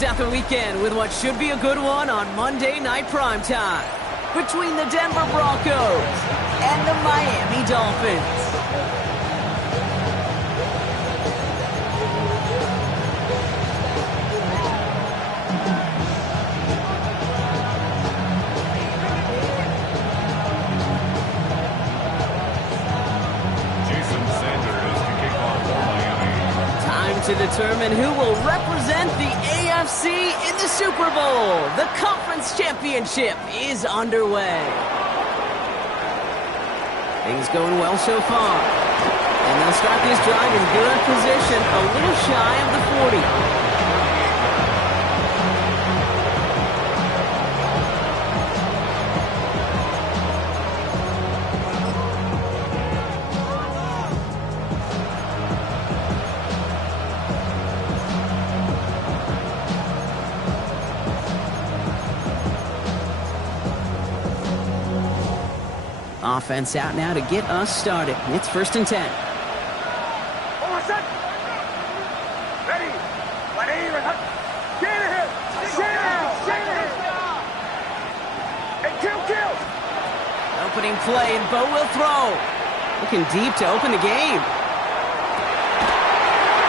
Out the weekend with what should be a good one on Monday Night Primetime between the Denver Broncos and the Miami Dolphins. To determine who will represent the AFC in the Super Bowl. The Conference Championship is underway. Things going well so far. And they'll start this drive in good position, a little shy of the 40. Offense out now to get us started. It's 1st and 10. Ready. Kill. Opening play, and Bo will throw. Looking deep to open the game.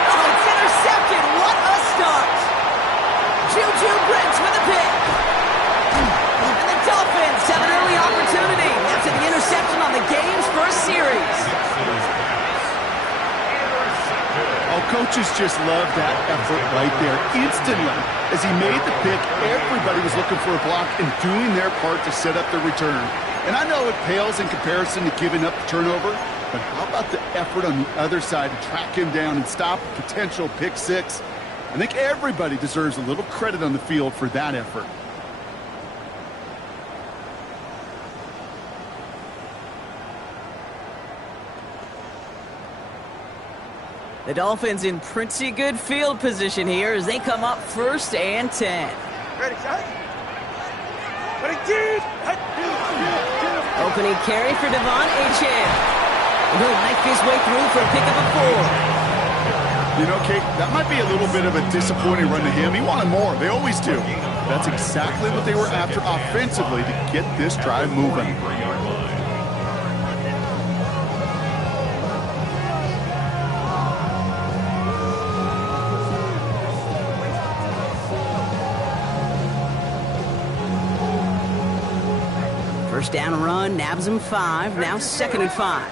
Oh, it's intercepted. What a start. Juju Brents with a pick. And the Dolphins have an early opportunity after the interception on the game's first series. Oh, coaches just loved that effort right there. Instantly, as he made the pick, everybody was looking for a block and doing their part to set up the return. And I know it pales in comparison to giving up the turnover, but how about the effort on the other side to track him down and stop a potential pick six? I think everybody deserves a little credit on the field for that effort. The Dolphins in pretty good field position here as they come up 1st and 10. Ready, shot. Ready, Opening carry for Devon Achane. He'll knife his way through for a pickup of 4. You know, Kate, that might be a little bit of a disappointing run to him. He wanted more. They always do. That's exactly what they were after offensively to get this drive moving. First down run, nabs him 5, now 2nd and 5.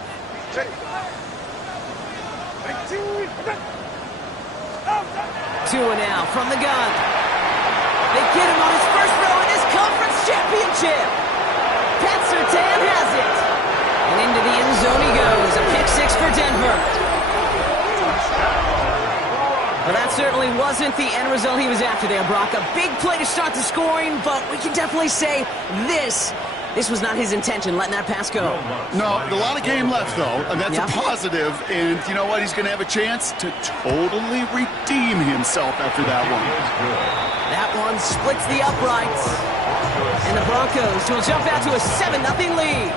2 and out from the gun. They get him on his first throw in this conference championship. Pat Surtain has it. And into the end zone he goes. A pick 6 for Denver. Well, that certainly wasn't the end result he was after there, Brock. A big play to start the scoring, but we can definitely say this was not his intention, letting that pass go. No, a lot of game left, though, and that's a positive. And you know what? He's going to have a chance to totally redeem himself after that one. That one splits the uprights. And the Broncos will jump out to a 7-0 lead.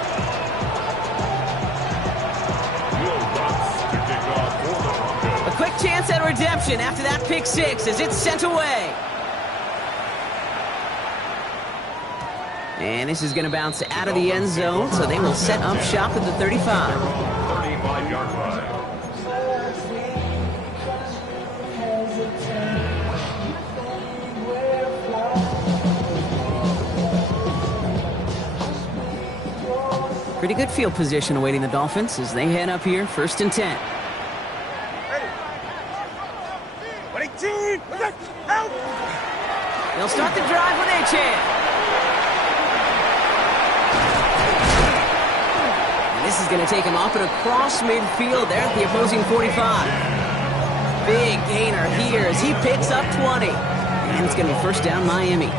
A quick chance at redemption after that pick 6 as it's sent away. And this is going to bounce out of the end zone, so they will set up shop at the 35. 35-yard line. Pretty good field position awaiting the Dolphins as they head up here, 1st and 10. They'll start the drive with Achane. This is going to take him off and across midfield there at the opposing 45. Big gainer here as he picks up 20. And it's going to be 1st down Miami.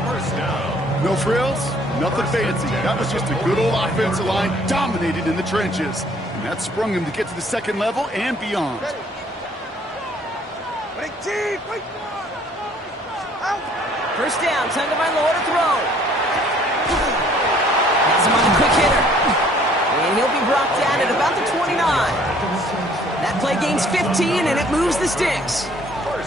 No frills, nothing fancy. That was just a good old offensive line dominated in the trenches. And that sprung him to get to the 2nd level and beyond. First down, Tagovailoa to throw. Has him on the quick hitter. And he'll be brought down at about the 29. That play gains 15, and it moves the sticks.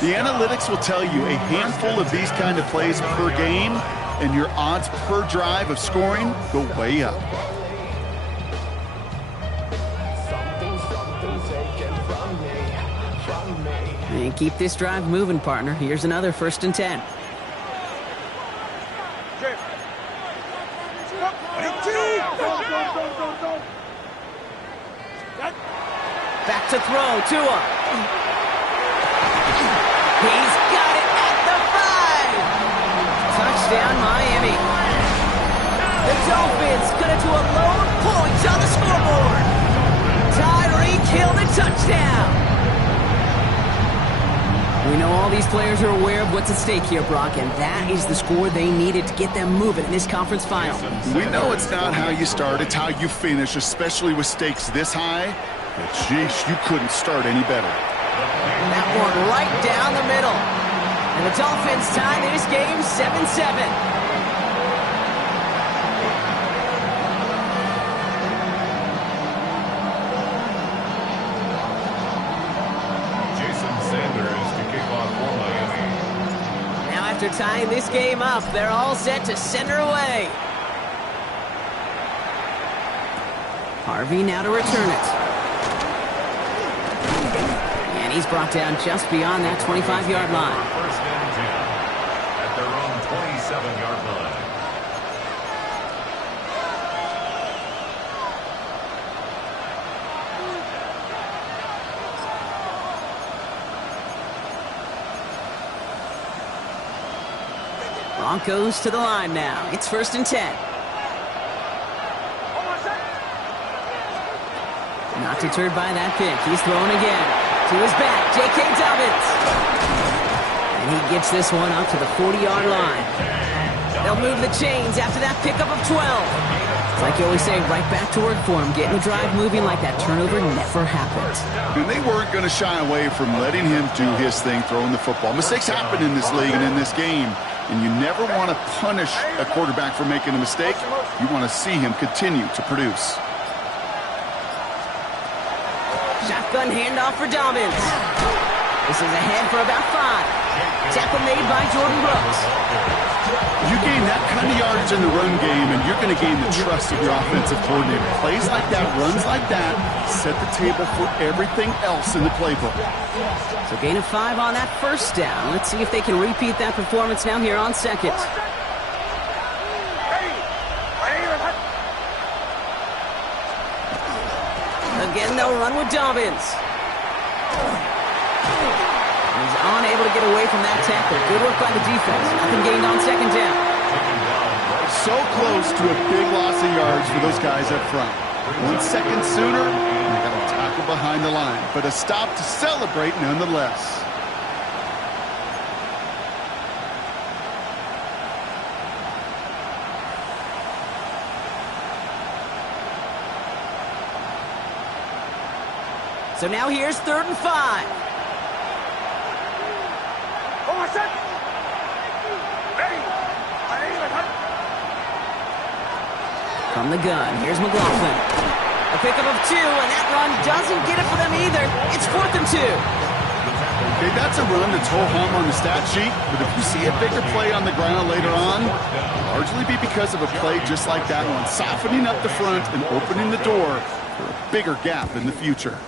The analytics will tell you a handful of these kind of plays per game, and your odds per drive of scoring go way up. And keep this drive moving, partner. Here's another 1st and 10. Back to throw, Tua. He's got it at the 5. Touchdown, Miami. The Dolphins cut it to a lone point on the scoreboard. Tyreek Hill, the touchdown. We know all these players are aware of what's at stake here, Brock, and that is the score they needed to get them moving in this conference final. We know it's not how you start, it's how you finish, especially with stakes this high. But sheesh, you couldn't start any better. That one right down the middle. And the Dolphins tie this game 7-7. After tying this game up, they're all set to send her away. Harvey now to return it. And he's brought down just beyond that 25-yard line. 1st and 10 at their own 27-yard line. Broncos to the line now. It's 1st and 10. Not deterred by that pick. He's throwing again. To his back, J.K. Dobbins. And he gets this one up to the 40-yard line. They'll move the chains after that pickup of 12. It's like you always say, right back to work for him. Getting the drive moving like that turnover never happened. And they weren't going to shy away from letting him do his thing, throwing the football. Mistakes happen in this league and in this game. And you never want to punish a quarterback for making a mistake. You want to see him continue to produce. Shotgun handoff for Dobbins. This is ahead for about 5. Tackle made by Jordan Brooks. You gain that kind of yardage in the run game, and you're going to gain the trust of your offensive coordinator. Plays like that, runs like that, set the table for everything else in the playbook. So gain of 5 on that 1st down. Let's see if they can repeat that performance now here on 2nd. Again, they'll run with Dobbins. He's unable to get away from that tackle. Good work by the defense. Nothing gained on 2nd down. So close to a big loss of yards for those guys up front. 1 second sooner, and they got a tackle behind the line. But a stop to celebrate nonetheless. So now here's 3rd and 5. From the gun, here's McLaughlin. A pickup of 2, and that run doesn't get it for them either. It's 4th and 2. Okay, that's a run that's ho-hum on the stat sheet, but if you see a bigger play on the ground later on, it'll largely be because of a play just like that one, softening up the front and opening the door for a bigger gap in the future.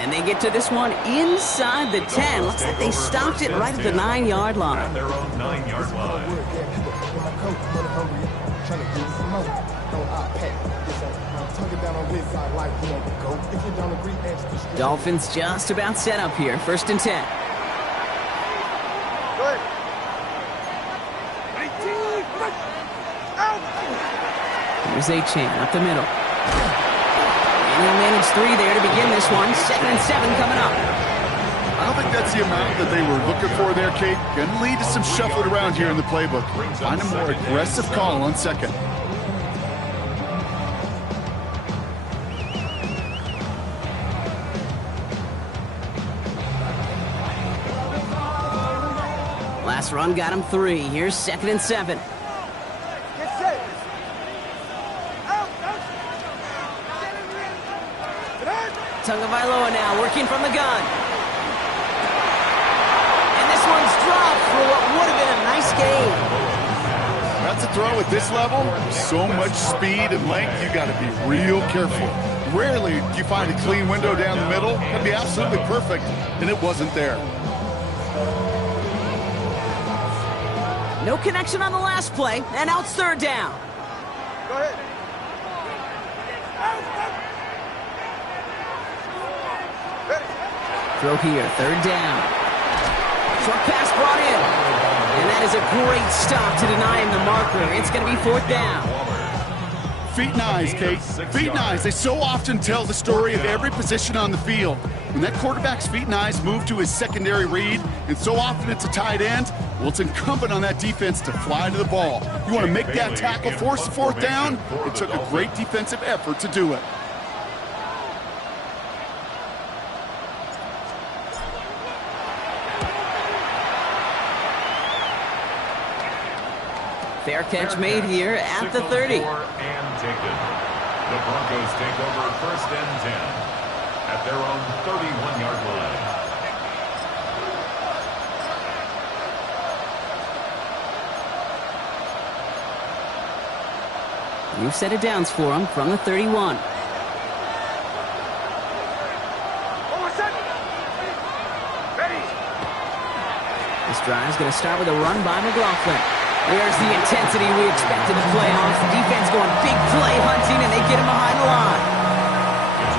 And they get to this one inside the 10. Looks like they stopped it right at the 9-yard line. At their own 9-yard line. Dolphins just about set up here. 1st and 10. Here's Achane up the middle. And he'll manage 3 there to begin this one. 2nd and 7 coming up. I don't think that's the amount that they were looking for there, Kate. Going to lead to some shuffling around here in the playbook. Find a more aggressive call on 2nd. Last run got him 3. Here's 2nd and 7. Tagovailoa now working from the gun. And this one's dropped for what would have been a nice gain. That's a throw at this level. So much speed and length, you got to be real careful. Rarely do you find a clean window down the middle. That'd be absolutely perfect, and it wasn't there. No connection on the last play, and now it's third down. Go ahead. Throw here, third down. Short pass brought in. And that is a great stop to deny him the marker. It's going to be fourth down. Feet and eyes, Kate. Feet and eyes. They so often tell the story of every position on the field. When that quarterback's feet and eyes move to his secondary read, and so often it's a tight end, well, it's incumbent on that defense to fly to the ball. You want to make that tackle, force the fourth down? It took a great defensive effort to do it. Fair catch made here at the 30. And taken. The Broncos take over first and 10 at their own 31-yard line. New set of downs for him from the 31. This drive's going to start with a run by McLaughlin. There's the intensity we expect in the playoffs. The defense going big play hunting, and they get him behind the line.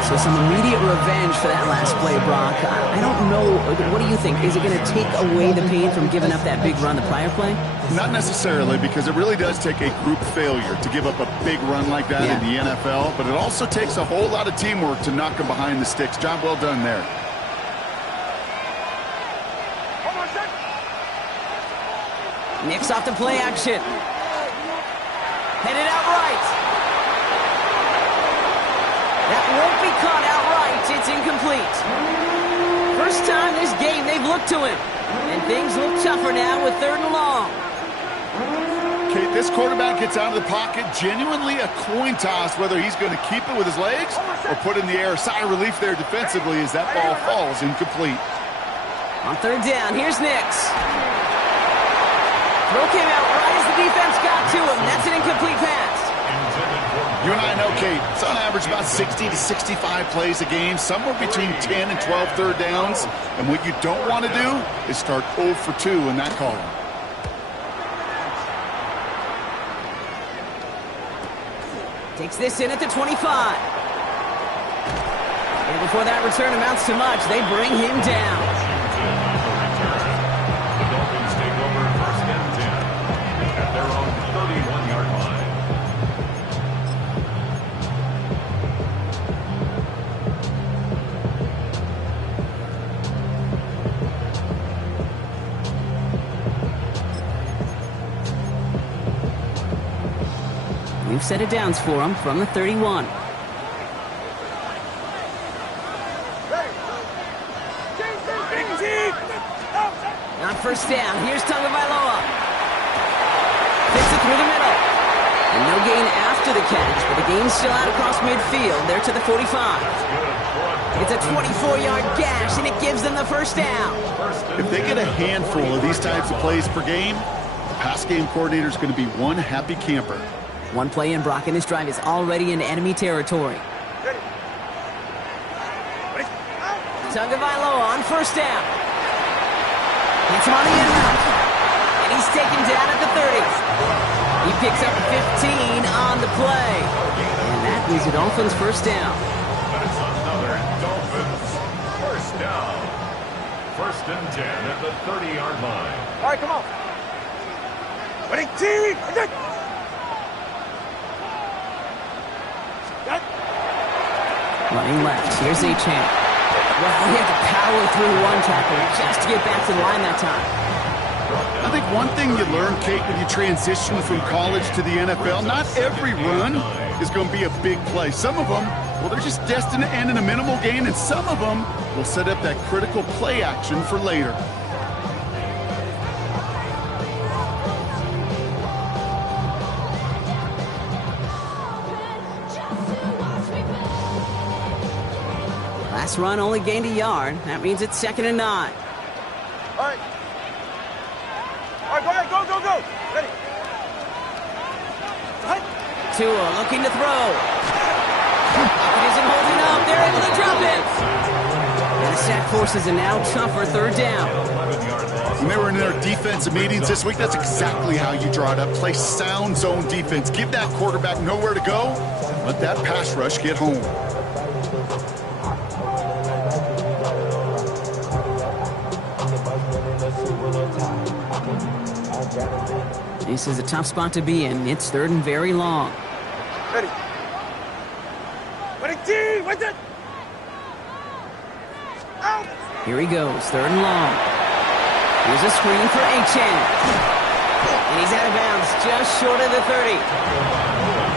So some immediate revenge for that last play, Brock. I don't know. What do you think? Is it going to take away the pain from giving up that big run the prior play? Not necessarily, because it really does take a group failure to give up a big run like that in the NFL, but it also takes a whole lot of teamwork to knock them behind the sticks. Job well done there. Nick's off the play action. Headed out right. That won't be caught outright. It's incomplete. First time this game they've looked to him. And things look tougher now with third and long. Okay, this quarterback gets out of the pocket. Genuinely a coin toss whether he's going to keep it with his legs or put in the air. Sigh of relief there defensively as that ball falls incomplete. On third down, here's Nix. Throw came out right as the defense got to him. That's an incomplete pass. You and I know, Kate, it's on average about 60 to 65 plays a game, somewhere between 10 and 12 third downs. And what you don't want to do is start 0 for 2 in that column. Takes this in at the 25. And before that return amounts to much, they bring him down. New set of downs for him from the 31. On first down, here's Tagovailoa. Fits it through the middle. And no gain after the catch, but the gain's still out across midfield. They're to the 45. It's a 24-yard gash, and it gives them the first down. If they get a handful of these types of plays per game, the pass game coordinator is going to be one happy camper. One play in, Brock, and this drive is already in enemy territory. Tagovailoa on first down. Hits him on the end route. And he's taken down at the 30. He picks up 15 on the play. And that leaves the Dolphins first down. That's another Dolphins first down. First and 10 at the 30-yard line. All right, come on. Ready, team. Running left. Here's Achane. Well, he had to power through one tackle just to get back to the line that time. I think one thing you learn, Kate, when you transition from college to the NFL, not every run is going to be a big play. Some of them, well, they're just destined to end in a minimal gain, and some of them will set up that critical play action for later. Last run only gained a yard. That means it's 2nd and 9. All right. All right, go ahead. Go, go, go. Ready. Tua looking to throw. It isn't holding up. They're able to drop it. And the sack forces a now tougher 3rd down. When they were in their defensive meetings this week, that's exactly how you draw it up. Play sound zone defense. Give that quarterback nowhere to go. And let that pass rush get home. This is a tough spot to be in. It's 3rd and very long. Ready. Ready, T. What's it? Out. Here he goes, 3rd and long. Here's a screen for Achane. And he's out of bounds, just short of the 30.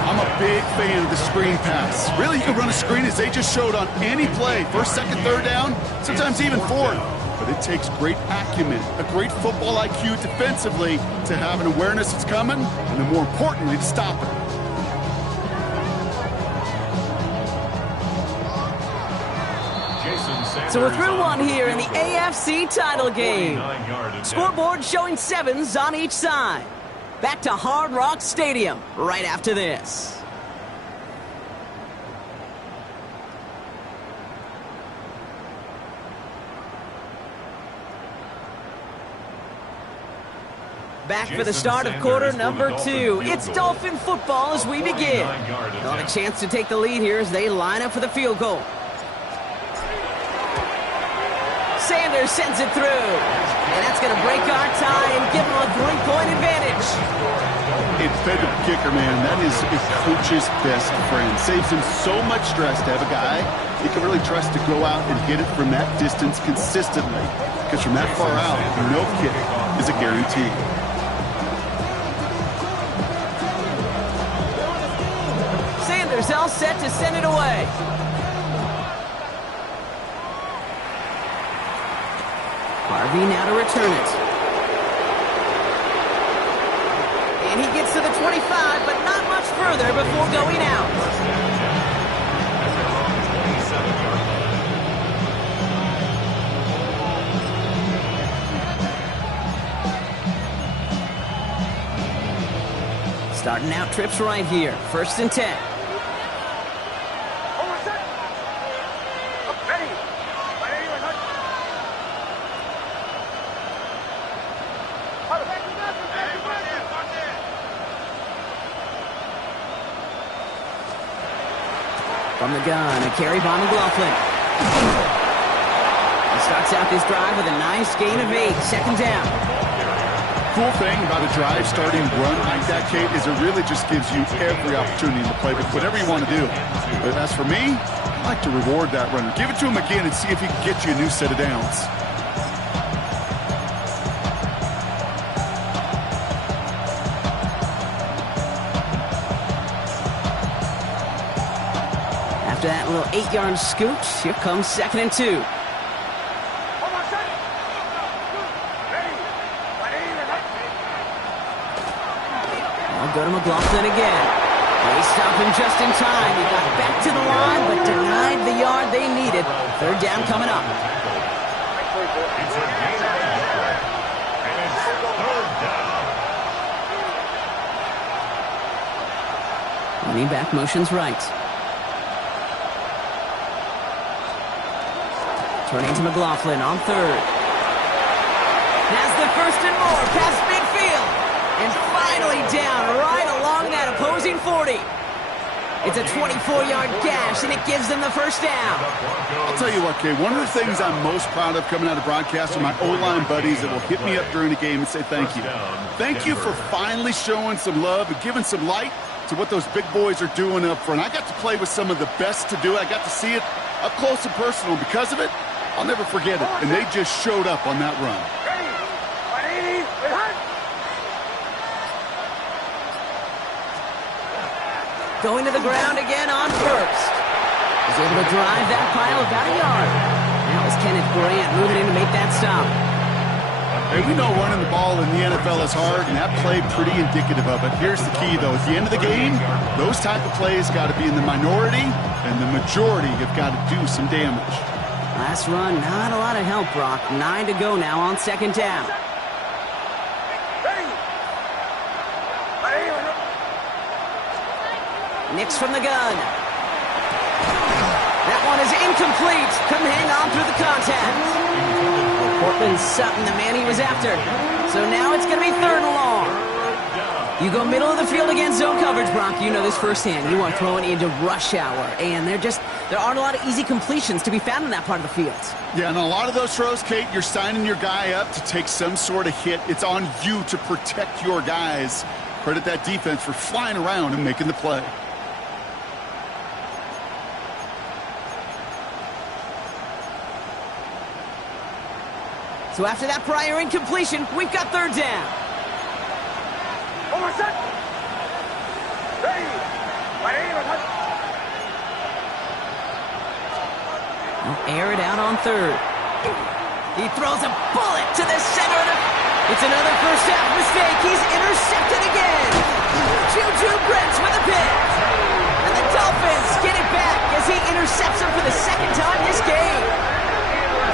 I'm a big fan of the screen pass. Really, you can run a screen as they just showed on any play. 1st, 2nd, 3rd down, sometimes even 4th. But it takes great acumen, a great football IQ defensively to have an awareness it's coming, and then more importantly, to stop it. So we're through one here in the AFC title game. Scoreboard showing 7s on each side. Back to Hard Rock Stadium right after this. Back for the start of quarter number 2. It's Dolphin football as we begin. They'll have a chance to take the lead here as they line up for the field goal. Sanders sends it through. And that's going to break our tie and give them a 3-point advantage. Independent kicker, man, that is a coach's best friend. Saves him so much stress to have a guy he can really trust to go out and hit it from that distance consistently. Because from that far out, no kick is a guarantee. Sanders all set to send it away. Harvey now to return it. And he gets to the 25, but not much further before going out. Starting out trips right here. 1st and 10. From the gun, a carry by McLaughlin. He starts out this drive with a nice gain of 8, 2nd down. Cool thing about a drive starting run like that, Kate, is it really just gives you every opportunity to play with whatever you want to do. But as for me, I like to reward that runner. Give it to him again and see if he can get you a new set of downs. After that little 8-yard scooch, here comes 2nd and 2. I'll go to McLaughlin again. They stop him just in time. He got back to the line, but denied the yard they needed. 3rd down coming up. It's a gain of 8, and it's 3rd down. Running back motions right. Turning to McLaughlin on 3rd. Has the 1st and more past midfield. And finally down right along that opposing 40. It's a 24-yard gash, and it gives them the 1st down. I'll tell you what, Kay, one of the things I'm most proud of coming out of broadcast are my O-line buddies that will hit me up during the game and say thank you. Thank you for finally showing some love and giving some light to what those big boys are doing up front. I got to play with some of the best to do it. I got to see it up close and personal. Because of it, I'll never forget it. And they just showed up on that run. Going to the ground again on 1st. He's able to drive that pile about a yard. Now it's Kenneth Grant moving in to make that stop. Hey, we know running the ball in the NFL is hard, and that play pretty indicative of it. Here's the key, though. At the end of the game, those type of plays got to be in the minority, and the majority have got to do some damage. Last run, not a lot of help, Brock. 9 to go now on second down. Nix from the gun. That one is incomplete. Couldn't hang on through the contact. Portland Sutton, the man he was after. So now it's going to be 3rd and long. You go middle of the field against zone coverage, Brock. You know this firsthand. You are throwing into rush hour, and there aren't a lot of easy completions to be found in that part of the field. Yeah, and a lot of those throws, Kate, you're signing your guy up to take some sort of hit. It's on you to protect your guys. Credit that defense for flying around and making the play. So after that prior incompletion, we've got 3rd down. Air it out on 3rd. He throws a bullet to the center of the... It's another first half mistake. He's intercepted again. Juju Brents with a pick. And the Dolphins get it back as he intercepts him for the 2nd time this game.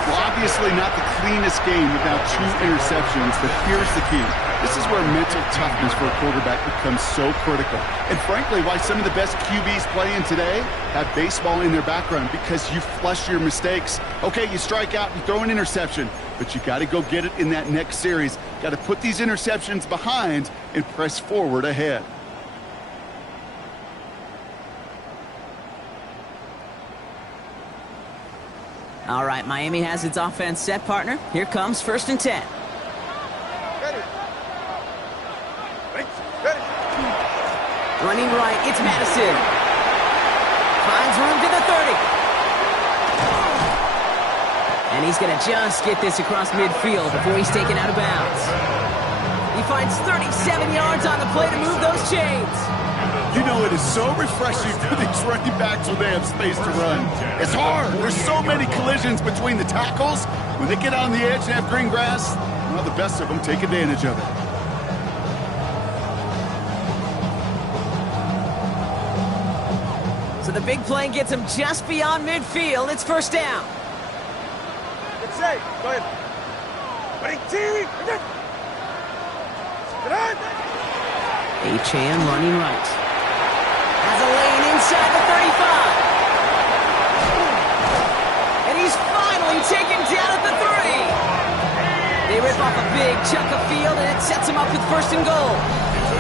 Well, obviously not the cleanest game with now 2 interceptions, but here's the key. This is where mental toughness for a quarterback becomes so critical. And frankly, why some of the best QBs playing today have baseball in their background, because you flush your mistakes. Okay, you strike out, you throw an interception, but you got to go get it in that next series. Got to put these interceptions behind and press forward ahead. All right, Miami has its offense set, partner. Here comes 1st and 10. Running right, it's Madison. Finds room to the 30. And he's going to just get this across midfield before he's taken out of bounds. He finds 37 yards on the play to move those chains. You know, it is so refreshing for these running backs when they have space to run. It's hard. There's so many collisions between the tackles. When they get on the edge and have green grass, well, the best of them take advantage of it. So the big play gets him just beyond midfield. It's 1st down. It's safe. Go ahead. Achane running right. Has a lane inside the 35. And he's finally taken down at the 3. They rip off a big chunk of field, and it sets him up with 1st and goal.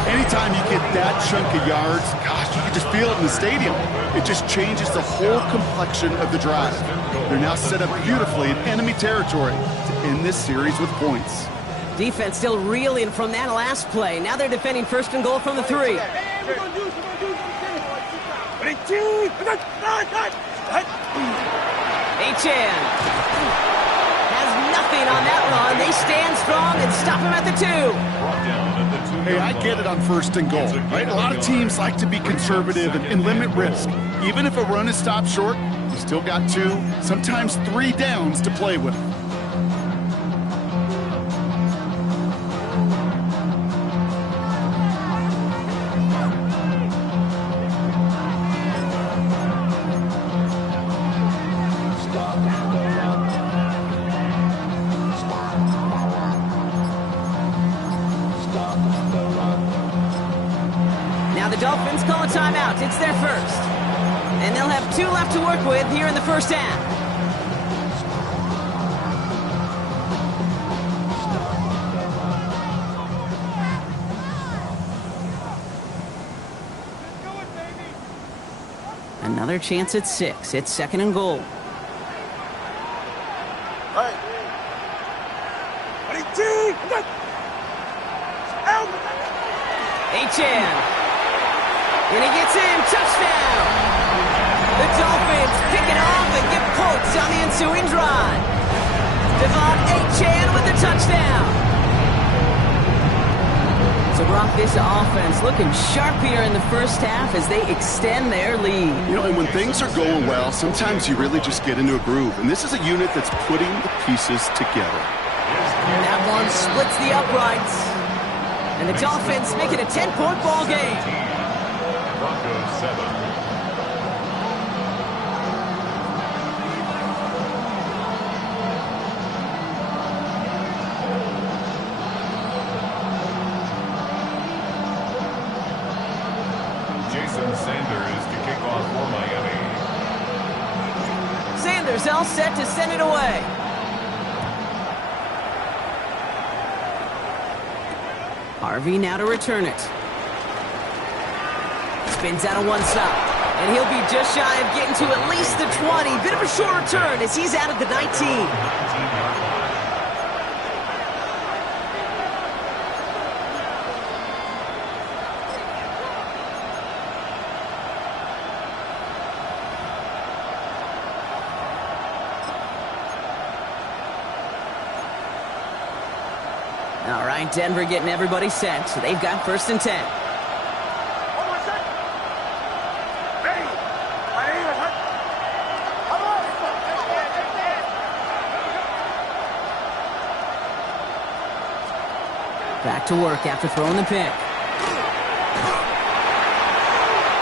Anytime you get that chunk of yards, gosh, you can just feel it in the stadium. It just changes the whole complexion of the drive. They're now set up beautifully in enemy territory to end this series with points. Defense still reeling from that last play. Now they're defending 1st and goal from the 3. Achane has nothing on that run. They stand strong and stop him at the 2. Hey, I get it on 1st and goal, right? A lot of teams like to be conservative and limit risk. Even if a run is stopped short, you still got 2, sometimes 3 downs to play with. Now the Dolphins call a timeout. It's their 1st. And they'll have 2 left to work with here in the 1st half. Another chance at 6. It's 2nd and goal. All right. Achane. And he gets in. Touchdown. The Dolphins pick it off and get points on the ensuing drive. Devon Achane with the touchdown. So, Brock, this offense looking sharp here in the 1st half as they extend their lead. You know, and when things are going well, sometimes you really just get into a groove. And this is a unit that's putting the pieces together. And that one splits the uprights. And the Dolphins make it a 10-point ball game. Broncos 7. he's all set to send it away. Harvey now to return it. Spins out of one side. And he'll be just shy of getting to at least the 20. Bit of a short return as he's out of the 19. All right, Denver getting everybody set. So they've got 1st and 10. Back to work after throwing the pick.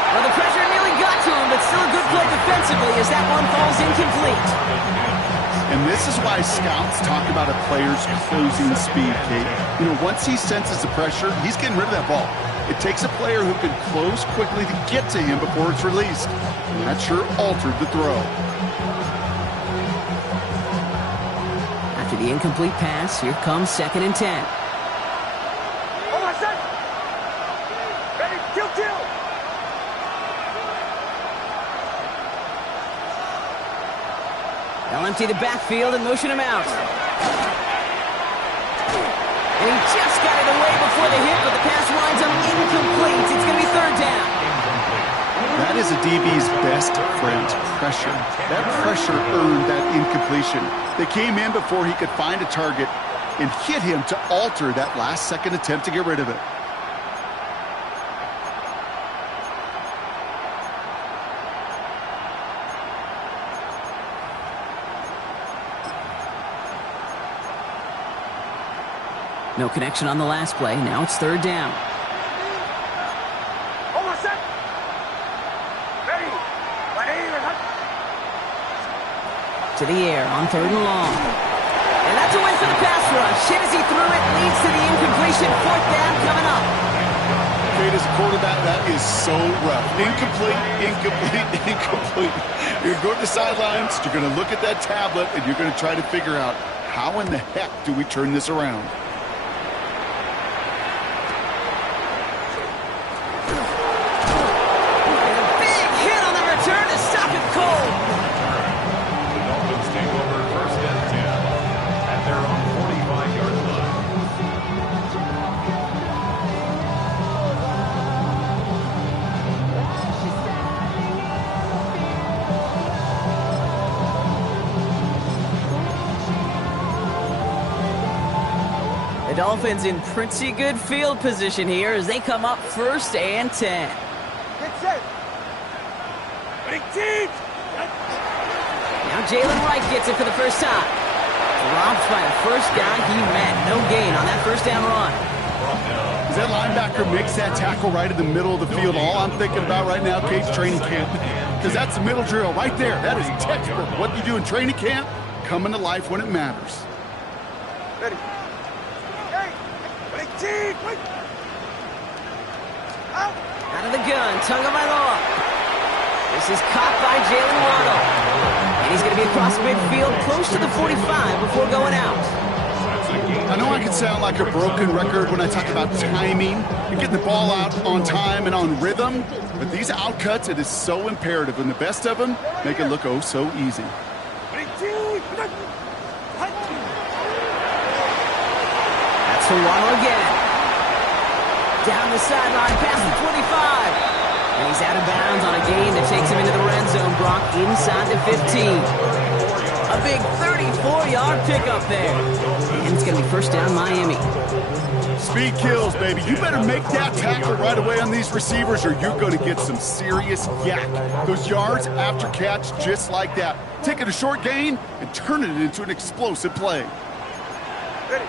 Well, the pressure nearly got to him, but still a good play defensively as that one falls incomplete. And this is why scouts talk about a player's closing speed, Kate. You know, once he senses the pressure, he's getting rid of that ball. It takes a player who can close quickly to get to him before it's released. And that sure altered the throw. After the incomplete pass, here comes 2nd and 10. They'll empty the backfield and motion him out. And he just got it away before the hit, but the pass winds up incomplete. It's going to be 3rd down. That is a DB's best friend, pressure. That pressure earned that incompletion. They came in before he could find a target and hit him to alter that last-second attempt to get rid of it. No connection on the last play. Now it's 3rd down. To the air on 3rd and long. And that's a win for the pass rush. Hit as he threw it, leads to the incompletion. 4th down coming up. Kate, as a quarterback, that is so rough. Incomplete, incomplete, incomplete. You're going to the sidelines, you're going to look at that tablet, and you're going to try to figure out how in the heck do we turn this around. The Dolphins in pretty good field position here as they come up 1st and 10. Get set. Now Jalen Wright gets it for the first time. Dropped by the first guy he met. No gain on that 1st down run. As that linebacker makes that tackle right in the middle of the field, all I'm thinking about right now, Kate's training camp. Because that's the middle drill right there. That is textbook. What you do in training camp, coming to life when it matters. Ready. Out of the gun, Tonga Mailoa. This is caught by Jalen Waddle. And he's going to be across midfield, close to the 45 before going out. I know I can sound like a broken record when I talk about timing and getting the ball out on time and on rhythm, but these outcuts, it is so imperative, and the best of them make it look oh so easy. That's for Waddle again. Down the sideline, past the 25. And he's out of bounds on a gain that takes him into the red zone, Brock, inside the 15. A big 34-yard pickup there. And it's going to be 1st down, Miami. Speed kills, baby. You better make that tackle right away on these receivers or you're going to get some serious yak. Those yards after catch just like that. Taking a short gain and turning it into an explosive play. Ready.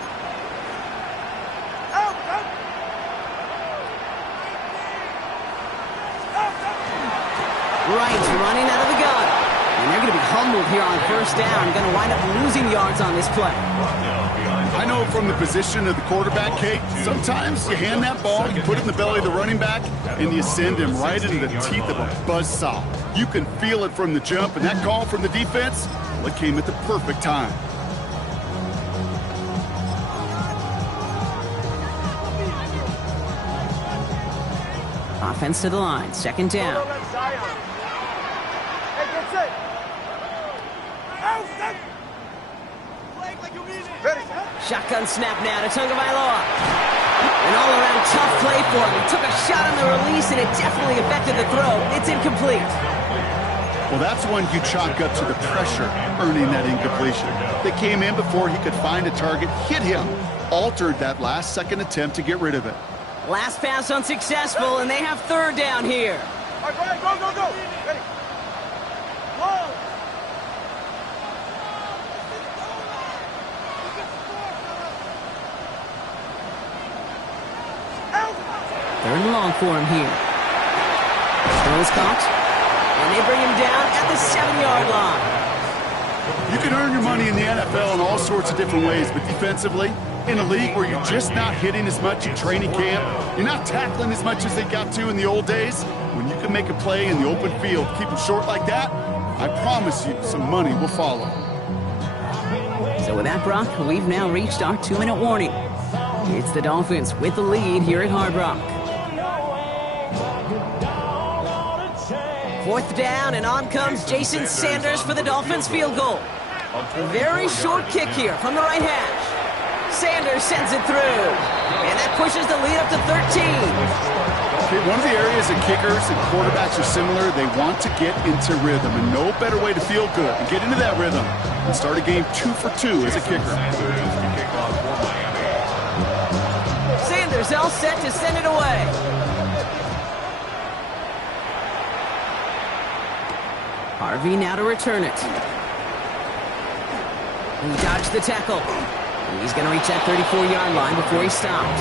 Wright's running out of the gun. And they're going to be humbled here on 1st down. Going to wind up losing yards on this play. I know from the position of the quarterback, Kate, sometimes you hand that ball, you put it in the belly of the running back, and you send him right into the teeth of a buzzsaw. You can feel it from the jump, and that call from the defense, Well, it came at the perfect time. Offense to the line, second down. Shotgun snap now to Tagovailoa. An all-around tough play for him. He took a shot on the release, and it definitely affected the throw. It's incomplete. Well, that's one you chalk up to the pressure earning that incompletion. They came in before he could find a target, hit him, altered that last-second attempt to get rid of it. Last pass unsuccessful, and they have third down here. All right, go, go, go. Ready. Whoa. Third and long for him here. Throw is caught, and they bring him down at the 7-yard line. You can earn your money in the NFL in all sorts of different ways, but defensively, in a league where you're just not hitting as much in training camp, you're not tackling as much as they got to in the old days, when you can make a play in the open field, keep them short like that, I promise you some money will follow. So with that, Brock, we've now reached our 2-minute warning. It's the Dolphins with the lead here at Hard Rock. Fourth down, and on comes Jason Sanders for the Dolphins field goal. Very short kick here from the right hash. Sanders sends it through, and that pushes the lead up to 13. Okay, one of the areas that kickers and quarterbacks are similar, they want to get into rhythm, and no better way to feel good and get into that rhythm and start a game 2 for 2 as a kicker. Sanders all set to send it away. Harvey now to return it. He dodged the tackle. And he's going to reach that 34-yard line before he stopped.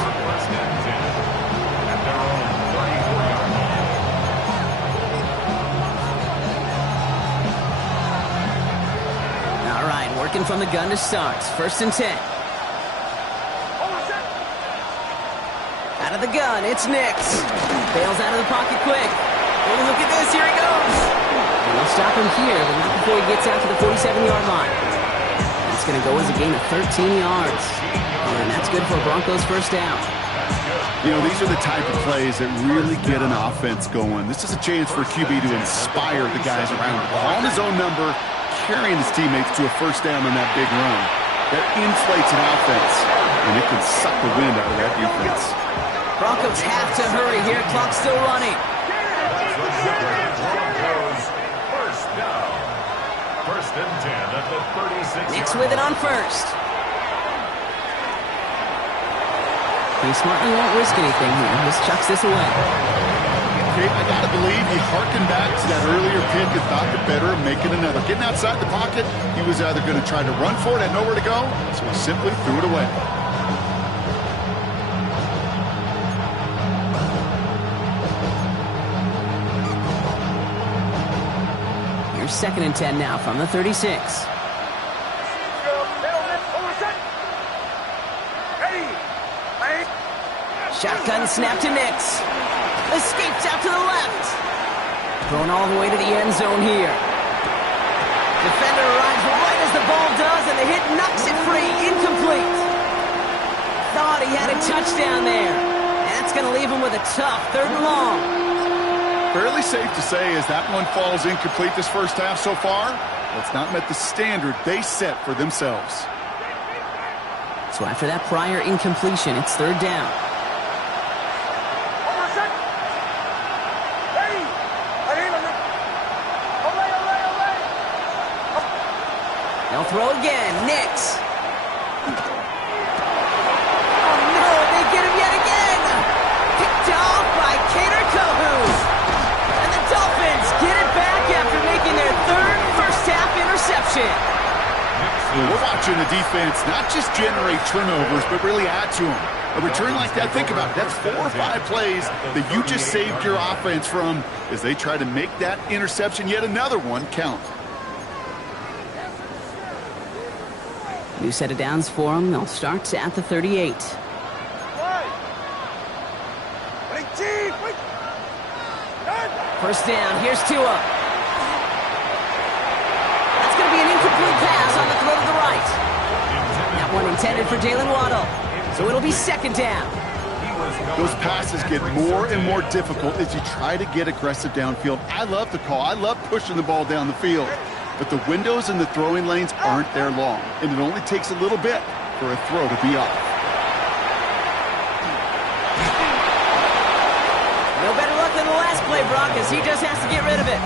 All right, working from the gun to start. First and 10. Out of the gun, it's Nix. Bails out of the pocket quick. Oh, look at this, here he goes. And they'll stop him here, but not before he gets out to the 47-yard line. It's going to go as a gain of 13 yards. And that's good for Broncos first down. You know, these are the type of plays that really get an offense going. This is a chance for a QB to inspire the guys around him. On his own number, carrying his teammates to a first down on that big run. That inflates an offense, and it can suck the wind out of that defense. Broncos have to hurry here. Clock's still running. First down. First and 10 at the 36. Nix with it on first. He smartly won't risk anything here. Just chucks this away. Okay, I gotta believe he harkened back to that earlier pick and thought the better of making another. Getting outside the pocket, he was either going to try to run for it, had nowhere to go, so he simply threw it away. Here's second and 10 now from the 36. Shotgun snap to Nix. Escapes out to the left. Thrown all the way to the end zone here. Defender arrives right as the ball does, and the hit knocks it free. Incomplete. Thought he had a touchdown there. And that's going to leave him with a tough third and long. Fairly safe to say as that one falls incomplete this first half so far, it's not met the standard they set for themselves. So after that prior incompletion, it's third down. They'll throw again. Nix. Oh, no, they get him yet again. Picked off by Kader Kohou. And the Dolphins get it back after making their third first-half interception. We're watching the defense not just generate turnovers, but really add to them. A return like that, think about it. That's 4 or 5 plays that you just saved your offense from as they try to make that interception, yet another one, count. New set of downs for them. They'll start at the 38. First down. Here's Tua. That's going to be an incomplete Incomplete pass on the throw to the right. That one intended for Jalen Waddle. So it'll be second down. Those passes get more and more difficult as you try to get aggressive downfield. I love the call. I love pushing the ball down the field. But the windows in the throwing lanes aren't there long, and it only takes a little bit for a throw to be off. No better luck than the last play, Brock, as he just has to get rid of it.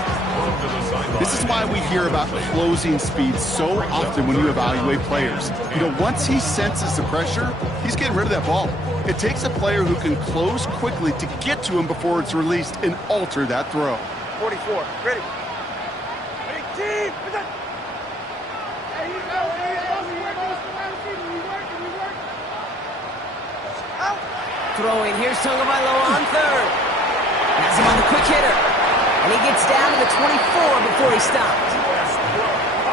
This is why we hear about closing speed so often when you evaluate players. You know, once he senses the pressure, he's getting rid of that ball. It takes a player who can close quickly to get to him before it's released and alter that throw. 44. Ready. Ready, team. Throwing, here's Tagovailoa on third. Has him on the quick hitter. And he gets down to the 24 before he stopped.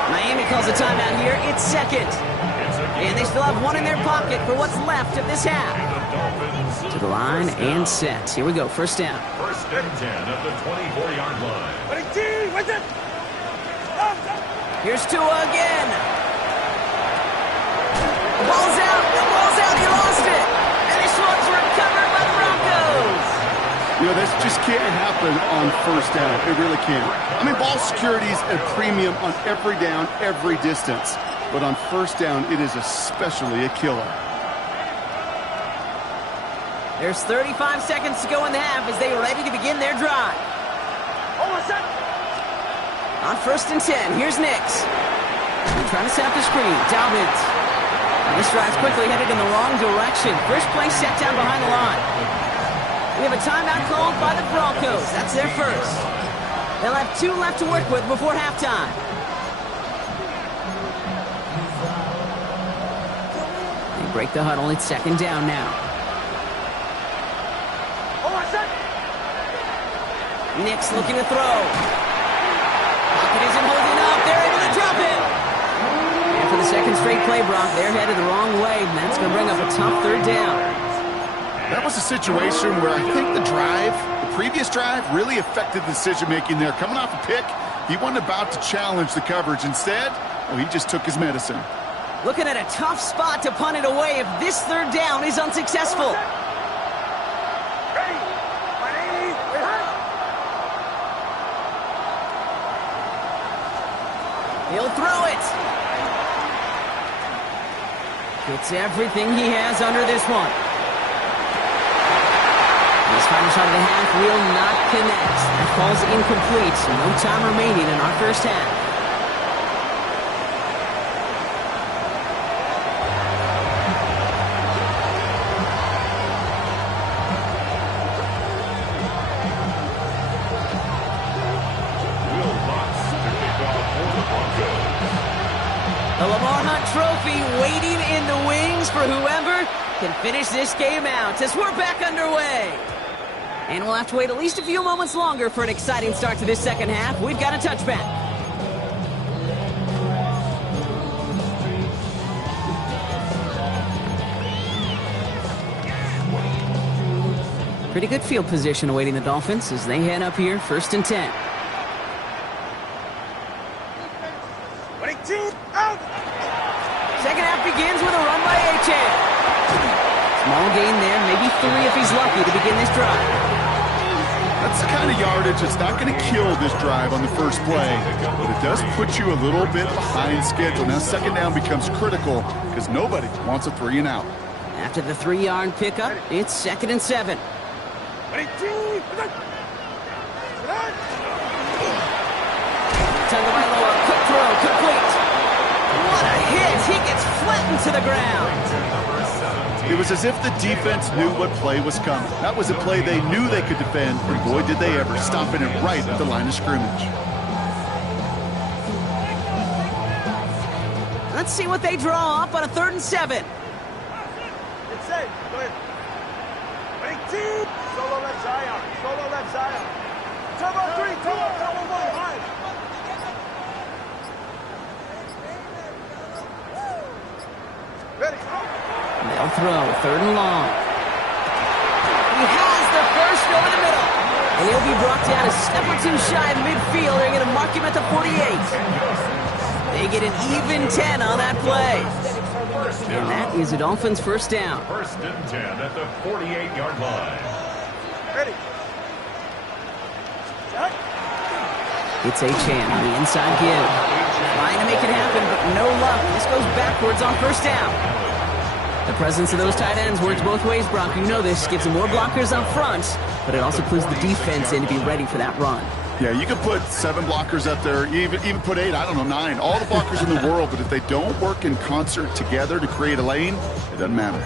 Miami calls a timeout here. It's second. And they still have one in their pocket for what's left of this half. To the line and set. Here we go, first down. First and 10 at the 24-yard line. Ready, team. What's it? Here's Tua again. The ball's out. The ball's out. He lost it. And this one's recovered by the Broncos. You know, this just can't happen on first down. It really can't. I mean, ball security is a premium on every down, every distance. But on first down, it is especially a killer. There's 35 seconds to go in the half as they are ready to begin their drive. Oh, what's that? On first and 10, here's Nix. Trying to set up the screen. Dobbins. And this drive's quickly headed in the wrong direction. First play set down behind the line. We have a timeout called by the Broncos. That's their first. They'll have 2 left to work with before halftime. They break the huddle. It's second down now. Oh, what's that? Nix looking to throw. Pocket isn't holding up. They're able to drop it. And for the second straight play, Brock, they're headed the wrong way. And that's going to bring up a tough third down. That was a situation where I think the previous drive, really affected the decision-making there. Coming off a pick, he wasn't about to challenge the coverage. Instead, well, he just took his medicine. Looking at a tough spot to punt it away if this third down is unsuccessful. Ready. Ready. He'll throw it. Gets everything he has under this one. His final shot of the half will not connect. That falls incomplete. No time remaining in our first half. Will Lutz to kick off for the Broncos. The Lamar Hunt Trophy waiting in the wings for whoever can finish this game out as we're back underway. And we'll have to wait at least a few moments longer for an exciting start to this second half. We've got a touchback. Pretty good field position awaiting the Dolphins as they head up here, first and 10. Ready, team. Out. Second half begins with a run by Achane. Small gain there, maybe 3 if he's lucky to begin this drive. That's the kind of yardage that's not going to kill this drive on the first play, but it does put you a little bit behind schedule. Now second down becomes critical because nobody wants a 3 and out. After the 3-yard pickup, it's second and 7. Ready, team. Tagovailoa, quick throw, complete. What a hit! He gets flattened to the ground. It was as if the defense knew what play was coming. That was a play they knew they could defend, and boy, did they ever, stopping it right at the line of scrimmage. Let's see what they draw up on a 3rd and 7. It's safe. Go ahead. Ready, team. Solo left Zion. Solo left Zion. Turbo 3. Turbo 1. High. Ready. They'll throw, 3rd and long. He has the first over the middle. And he'll be brought down a step or 2 shy of midfield. They're going to mark him at the 48. They get an even 10 on that play. And that is a Dolphins first down. First and 10 at the 48-yard line. Ready. Set. It's Achane on the inside give. Trying to make it happen, but no luck. This goes backwards on first down. The presence of those tight ends works both ways, Brock. You know this. Gives them more blockers up front, but it also clues the defense in to be ready for that run. Yeah, you can put 7 blockers up there, even put 8, I don't know, 9. All the blockers in the world, but if they don't work in concert together to create a lane, it doesn't matter.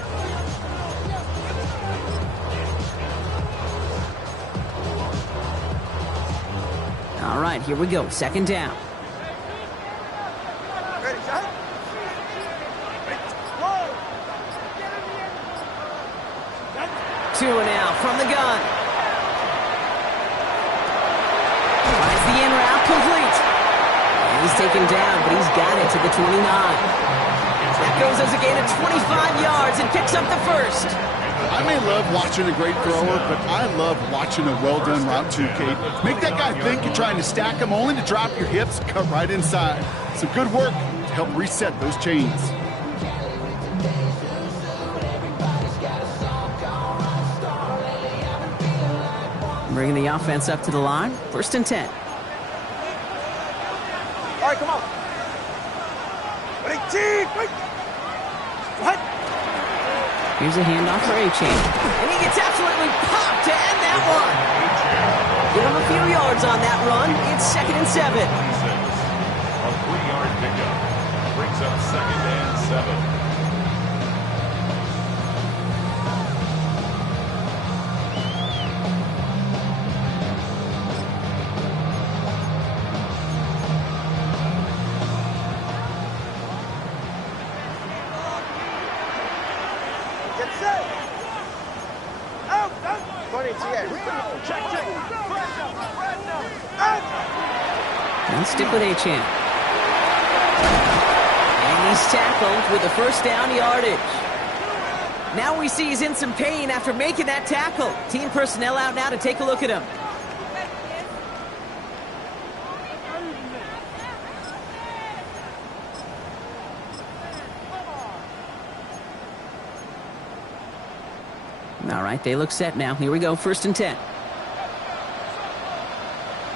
All right, here we go. Second down. Ready, set. Whoa. Set. 2 now from the gun. Tries the in route, complete. And he's taken down, but he's got it to the 29. That goes as a gain of 25 yards and picks up the first. I may love watching a great thrower, but I love watching a well-done route too, Kate. Make that guy think you're trying to stack him only to drop your hips, cut right inside. So good work to help reset those chains. Bringing the offense up to the line. First and 10. All right, come on. Ready, team. Wait. What? Here's a handoff for Achane. And he gets absolutely popped to end that one. Give him a few yards on that run. It's second and 7. A 3-yard pickup brings up second and 7. Get set. Out. Funny, check. Out. And stick with Achane. And he's tackled with the first down yardage. Now we see he's in some pain after making that tackle. Team personnel out now to take a look at him. All right, they look set now. Here we go, first and 10.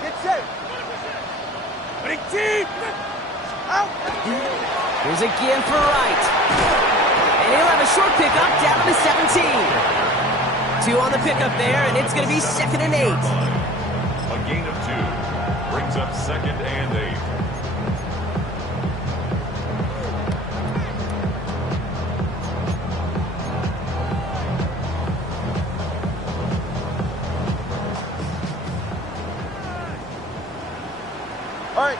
Get set. Ready, team. Out. Here's a give for Wright. And he'll have a short pickup down to the 17. 2 on the pickup there, and it's going to be second and 8. A gain of 2 brings up second and 8. All right.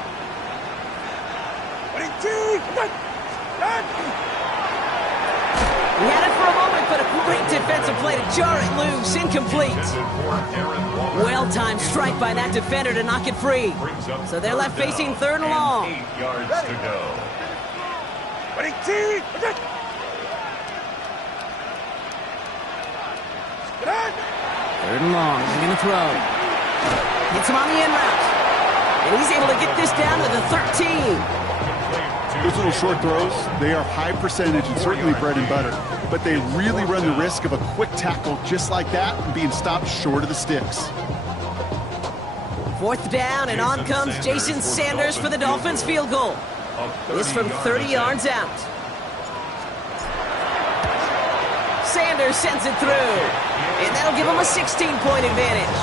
Ready, team. He had it for a moment, but a great defensive play to jar it loose. Incomplete. Well-timed strike by that defender to knock it free. So they're left facing third and long. 8 yards to go. Ready, team. Get out. Third and long. They're going to throw. Hits him on the in route. And he's able to get this down to the 13. Those little short throws, they are high percentage and certainly bread and butter. But they really run the risk of a quick tackle just like that and being stopped short of the sticks. Fourth down, and on comes Jason Sanders for the Dolphins field goal. This from 30 yards out. Sanders sends it through. And that'll give him a 16-point advantage.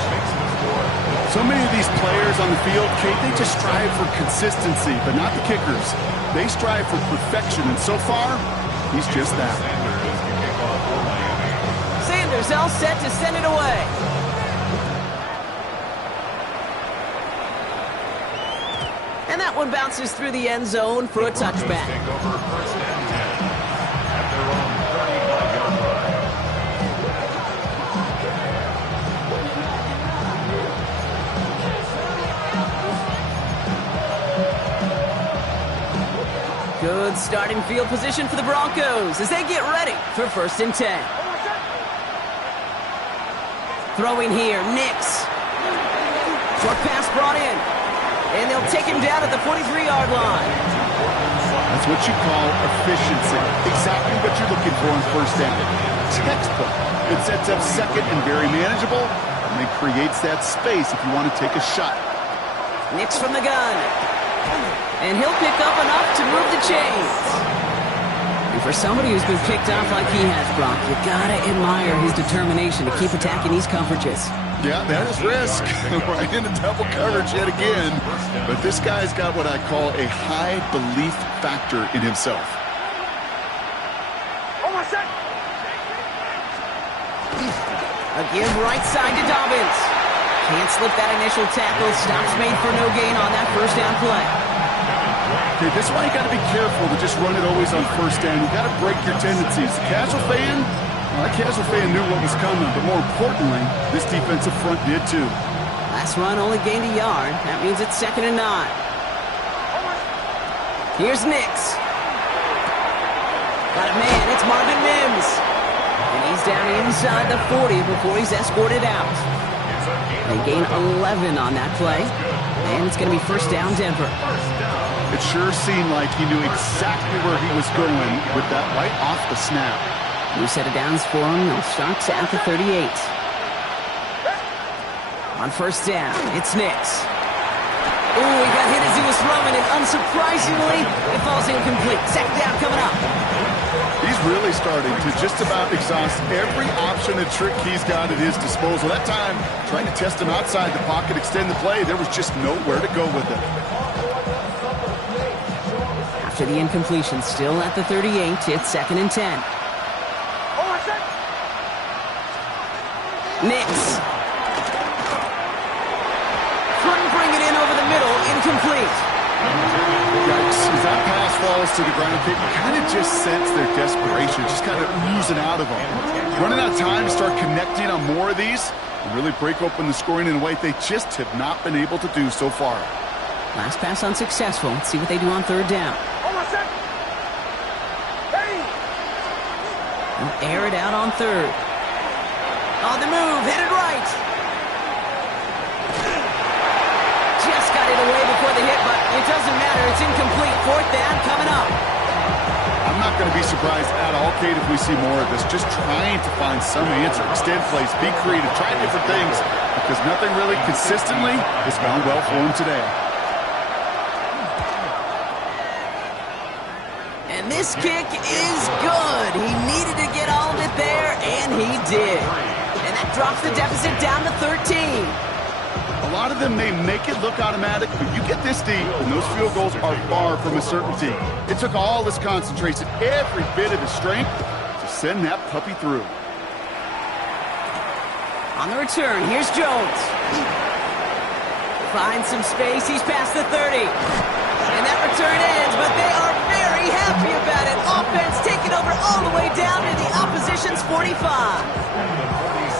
So many of these players on the field, Kate, they just strive for consistency, but not the kickers. They strive for perfection, and so far, he's just that. Sanders all set to send it away. And that one bounces through the end zone for a touchback. Take over first and 10 at their own 35-yard line. Good starting field position for the Broncos as they get ready for first and 10. Throwing here, Nix. Short pass brought in. And they'll take him down at the 43-yard line. That's what you call efficiency. Exactly what you're looking for on first down. Textbook. It sets up second and very manageable, and then creates that space if you want to take a shot. Nix from the gun. And he'll pick up enough to move the chains. And for somebody who's been picked off like he has, Brock, you gotta admire his determination to keep attacking these coverages. Yeah, that is risk. Right into double coverage yet again. But this guy's got what I call a high belief factor in himself. A give right side to Dobbins. Can't slip that initial tackle. Stops made for no gain on that first down play. Okay, this is why you got to be careful to just run it always on first down. You got to break your tendencies. The casual fan, well, that casual fan knew what was coming, but more importantly, this defensive front did too. Last run only gained a yard. That means it's 2nd and 9. Here's Nix. Got a man. It's Marvin Mims. And he's down inside the 40 before he's escorted out. They gain 11 on that play. And it's going to be first down Denver. It sure seemed like he knew exactly where he was going with that right off the snap. New set of downs for him. They'll start at the 38. On first down, it's Nix. Ooh, he got hit as he was throwing it. Unsurprisingly, it falls incomplete. 2nd down coming up. He's really starting to just about exhaust every option and trick he's got at his disposal. That time, trying to test him outside the pocket, extend the play, there was just nowhere to go with it. After the incompletion, still at the 38, it's 2nd and 10. Nix. Couldn't bring it in over the middle, incomplete. Yikes, as that pass falls to the ground, you kind of just sense their desperation, just kind of oozing out of them. Running out of time to start connecting on more of these and really break open the scoring in a way they just have not been able to do so far. Last pass unsuccessful. Let's see what they do on 3rd down. They'll air it out on 3rd. On the move, headed right. Just got it away before the hit, but it doesn't matter. It's incomplete. 4th down coming up. I'm not going to be surprised at all, Kate, if we see more of this. Just trying to find some answer. Extend plays, be creative, try different things, because nothing really consistently has gone well for him today. And this kick is good. He needed to get all of it there, and he did. And that drops the deficit down to 13. A lot of them may make it look automatic, but you get this deep, and those field goals are far from a certainty. It took all his concentration, every bit of his strength, to send that puppy through. On the return, here's Jones. Finds some space, he's past the 30. And that return ends, but they are very happy about it. Offense taking over all the way down to the opposition's 45.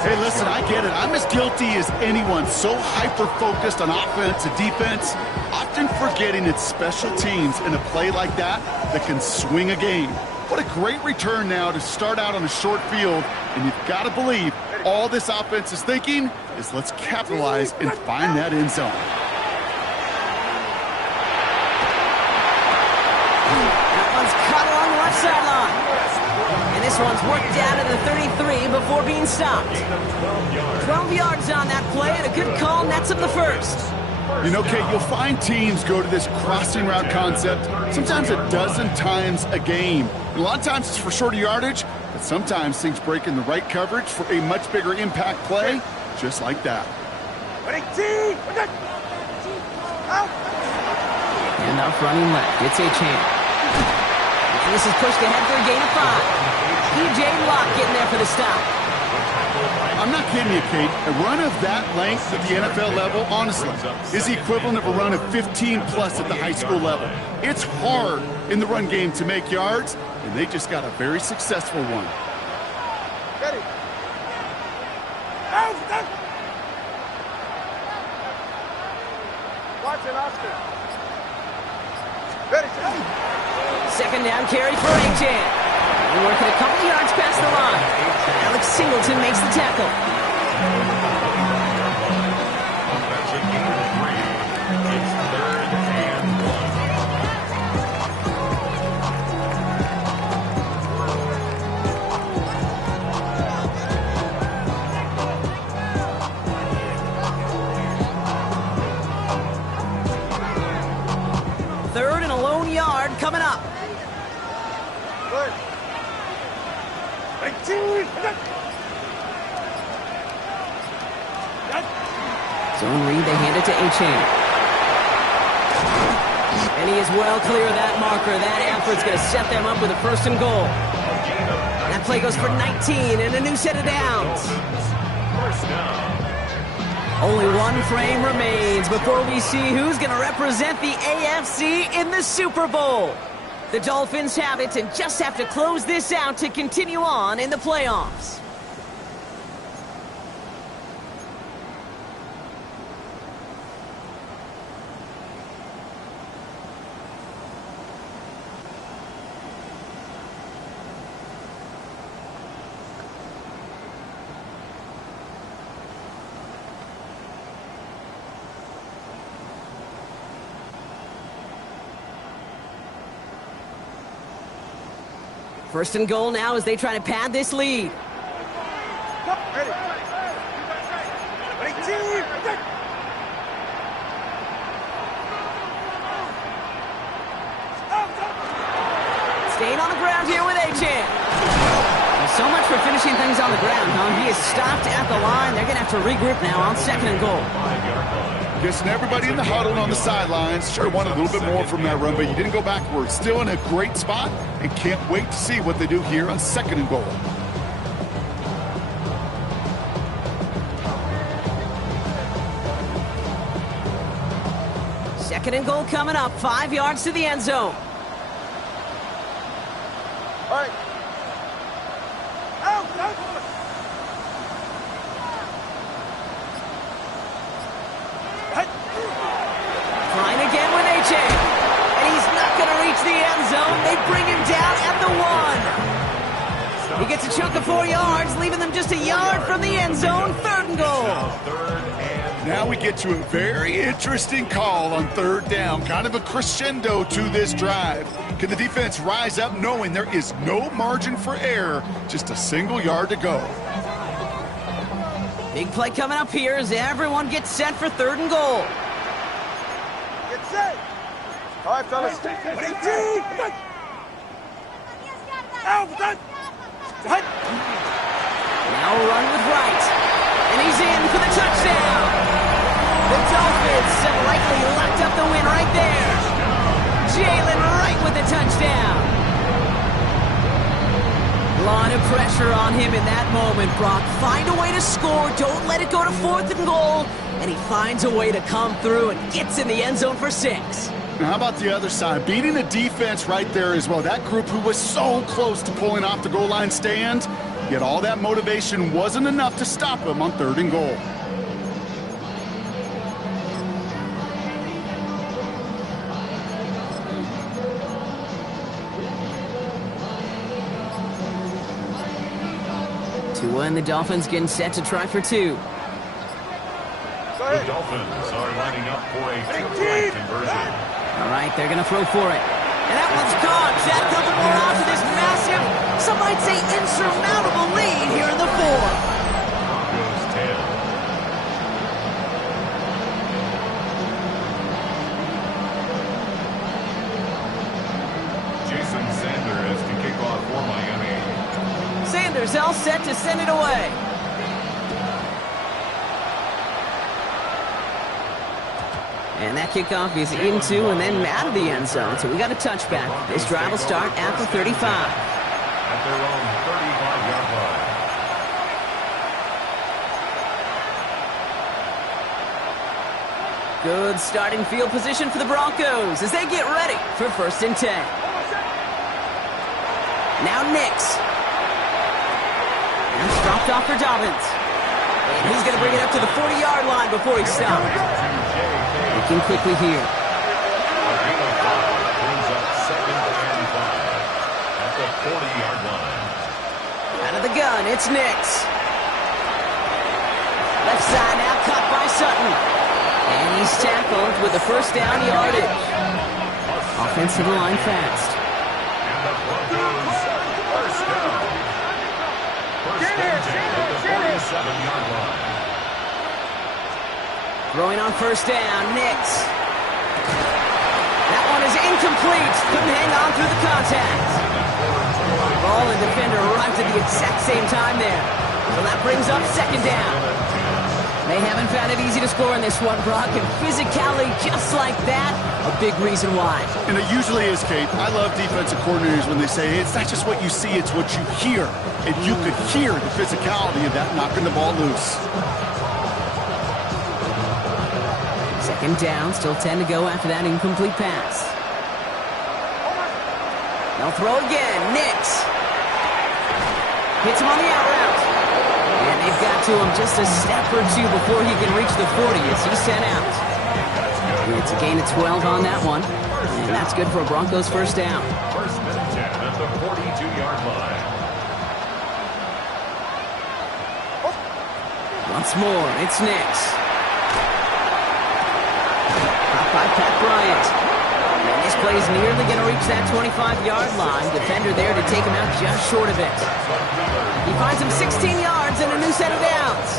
Hey, listen, I get it. I'm as guilty as anyone. So hyper-focused on offense and defense, often forgetting it's special teams in a play like that that can swing a game. What a great return now to start out on a short field, and you've got to believe all this offense is thinking is let's capitalize and find that end zone. That one's cut along the left sideline. And this one's worked down to the 33 before being stopped. 12 yards on that play, and a good call nets him the first. You know, Kate, you'll find teams go to this crossing route concept sometimes a dozen times a game. And a lot of times it's for shorter yardage, but sometimes things break in the right coverage for a much bigger impact play, just like that. And off running left, it's Achane. This is pushed ahead for a gain of 5. P.J. Locke getting there for the stop. I'm not kidding you, Kate. A run of that length at the NFL level, honestly, is the equivalent of a run of 15-plus at the high school level. It's hard in the run game to make yards, and they just got a very successful one. Ready. Watch it, Oscar. Ready, Second down carry for Achane. And working a couple yards past the line. Alex Singleton makes the tackle. That's a gain of 3. It's 3rd and 1. Zone read, they hand it to Achane. And he is well clear of that marker. That effort's going to set them up with a first and goal. That play goes for 19 and a new set of downs. First down. Only one frame remains before we see who's going to represent the AFC in the Super Bowl. The Dolphins have it and just have to close this out to continue on in the playoffs. First and goal now as they try to pad this lead. Ready. Staying on the ground here with Achane. So much for finishing things on the ground, huh? He is stopped at the line. They're going to have to regroup now on second and goal. Guessing everybody in the huddle on the sidelines sure wanted a little bit more from that run, but you didn't go backwards. Still in a great spot, and can't wait to see what they do here on second and goal. Second and goal coming up, 5 yards to the end zone. All right. Out. Trying again with Achane. And he's not going to reach the end zone. They bring him down at the 1. He gets a chunk of 4 yards, leaving them just a yard from the end zone. Third and goal. Now we get to a very interesting call on third down. Kind of a crescendo to this drive. Can the defense rise up knowing there is no margin for error? Just a single yard to go. Big play coming up here as everyone gets set for third and goal. Get set. All right, fellas. Now a run with Wright. And he's in for the touchdown. The Dolphins have likely locked up the win right there. Jalen Wright with the touchdown. A lot of pressure on him in that moment, Brock. Find a way to score. Don't let it go to fourth and goal. And he finds a way to come through and gets in the end zone for 6. Now, how about the other side? Beating the defense right there as well. That group who was so close to pulling off the goal line stand, yet all that motivation wasn't enough to stop him on third and goal. And the Dolphins getting set to try for 2. The Dolphins are lining up for a two-point conversion. All right, they're going to throw for it. And that one's gone. That doesn't hold on to this massive, some might say insurmountable lead here in the 4. Broncos 10. Jason Sanders to kick off for Miami. Sanders all set to send it away. And that kickoff is into and then out of the end zone. So we got a touchback. This drive will start at the 35. At their own 35-yard line. Good starting field position for the Broncos as they get ready for first and 10. Now Nix. And it's dropped off for Dobbins. And he's going to bring it up to the 40-yard line before he stops. Looking quickly here. Brings up second and 5 at the 40-yard line. Out of the gun, it's Nix. Left side now caught by Sutton. And he's tackled with the first down yardage. Offensive line fast. And the Broncos first down. First and 10 at the 47-yard line. Throwing on first down, Nix. That one is incomplete. Couldn't hang on through the contact. Ball and defender arrived at the exact same time there. So that brings up second down. They haven't found it easy to score in this one, Brock, and physicality just like that, a big reason why. And it usually is, Kate. I love defensive coordinators when they say, hey, it's not just what you see, it's what you hear. And you could hear the physicality of that knocking the ball loose. Second down, still 10 to go after that incomplete pass. They'll throw again. Nix hits him on the out route. And they've got to him just a step or two before he can reach the 40 as he's sent out. And it's a gain of 12 on that one. And that's good for a Broncos first down. First and 10 at the 42-yard line. Once more, it's Nix. Caught by Pat Bryant. And this play's nearly going to reach that 25-yard line. Defender there to take him out just short of it. He finds him 16 yards and a new set of downs.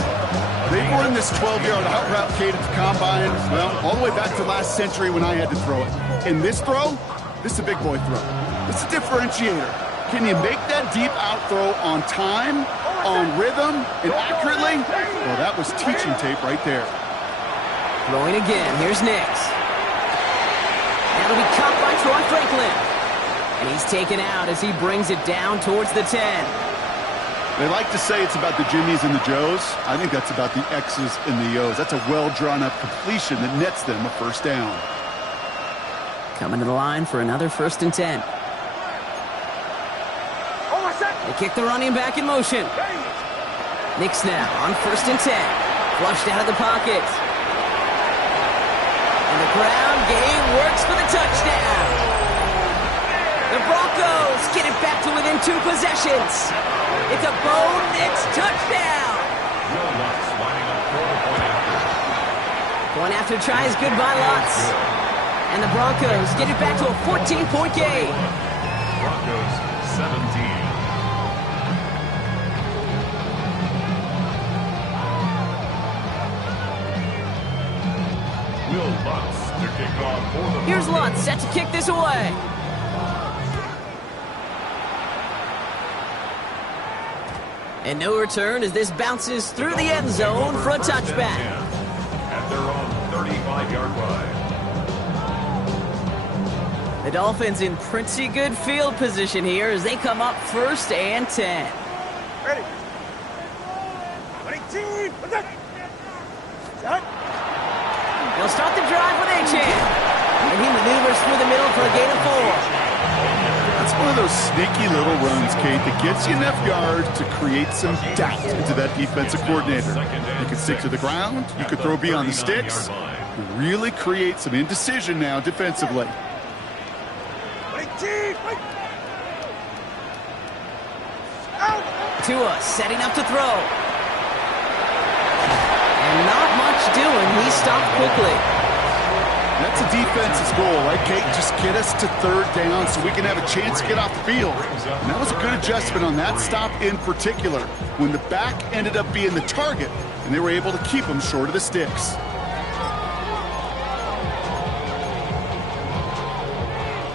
They've run this 12-yard out route, Kate, at the combine, well, all the way back to last century when I had to throw it. In this throw, this is a big boy throw. This is a differentiator. Can you make that deep out throw on time, on rhythm, and accurately? Well, that was teaching tape right there. Throwing again. Here's Nix. That'll be caught by Troy Franklin. And he's taken out as he brings it down towards the 10. They like to say it's about the Jimmies and the Joes. I think that's about the X's and the O's. That's a well-drawn-up completion that nets them a first down. Coming to the line for another first and 10. They kick the running back in motion. Nix now on first and 10. Flushed out of the pocket. And the ground game works for the touchdown. The Broncos get it back to within 2 possessions. It's a Bo Nix touchdown. Will Lutz lining up for the point after. Point after try is good by Lutz. And the Broncos get it back to a 14-point game. Broncos 17. Will Lutz to kick off for the Here's Lutz set to kick this away. And no return as this bounces through the end zone for a touchback. At their own 35-yard line. The Dolphins in pretty good field position here as they come up first and 10. Ready. 22. Set. They'll start the drive with Achane. And he maneuvers through the middle for a gain of 4. That's one of those sneaky little runs, Kate, that gets you enough yards to create some doubt into that defensive coordinator. You can stick to the ground, you could throw beyond the sticks, really create some indecision now defensively. 18. Tua setting up to throw. And not much doing. He stopped quickly. That's a defense's goal, right, Kate? Just get us to third down so we can have a chance to get off the field. And that was a good adjustment on that stop in particular, when the back ended up being the target, and they were able to keep him short of the sticks.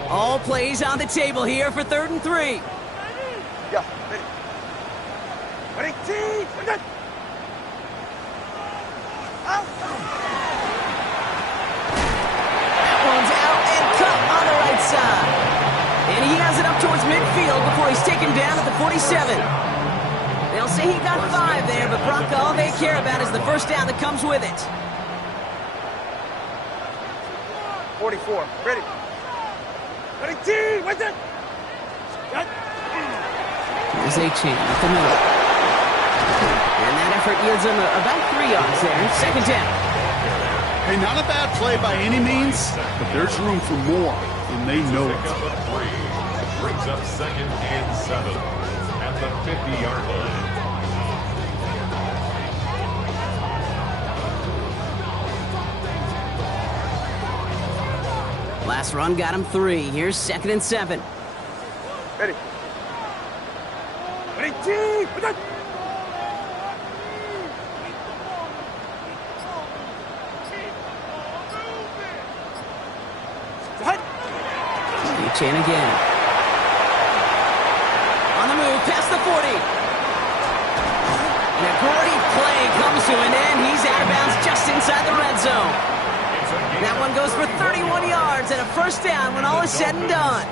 All plays on the table here for 3rd and 3. Yeah, ready. 22. One's out and cut on the right side. And he has it up towards midfield before he's taken down at the 47. They'll say he got 5 there, but Brock, all they care about is the first down that comes with it. 44. Ready. 22. What's it? There's Achane up the middle. And that effort yields him about 3 yards there. Second down. Hey, not a bad play by any means, but there's room for more, and they know it. Pick up a 3. Brings up 2nd and 7 at the 50-yard line. Last run got him 3. Here's 2nd and 7. Ready. 22. What's it? Set. Achane again. On past the 40. And a great play comes to an end. He's out of bounds just inside the red zone. That one goes for 31 yards and a first down when all is said and done.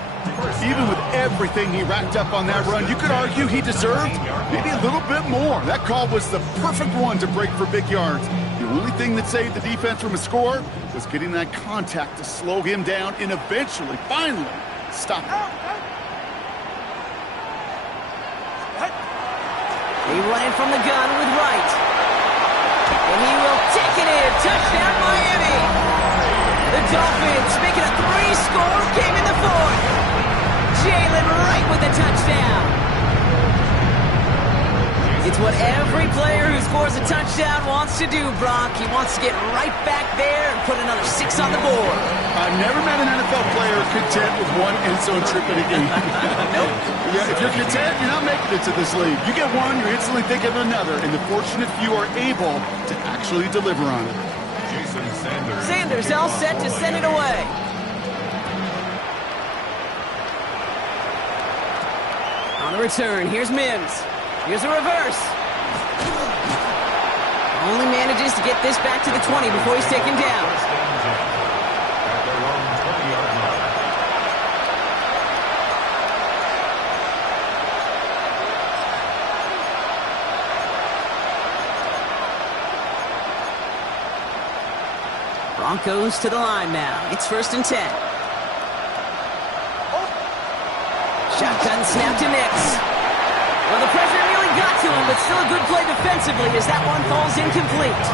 Even with everything he racked up on that run, you could argue he deserved maybe a little bit more. That call was the perfect one to break for big yards. The only thing that saved the defense from a score was getting that contact to slow him down and eventually, finally, stop him. He running from the gun with Wright. And he will take it in. Touchdown, Miami. The Dolphins make it a 3-score game in the fourth. Jalen Wright with the touchdown. It's what every player who scores a touchdown wants to do, Brock. He wants to get right back there and put another 6 on the board. I've never met an NFL player content with one end zone trip in a game. Nope. Yeah, if you're content, you're not making it to this league. You get one, you instantly think of another, and the fortunate few are able to actually deliver on it. Jason Sanders. Sanders all set to send it away. On the return, here's Mims. Here's a reverse. Only manages to get this back to the 20 before he's taken down. First and 10 at their own 20-yard line. Broncos to the line now. It's first and 10. Shotgun snap to Nix. Well, the pressure nearly got to him, but still a good play defensively as that one falls incomplete.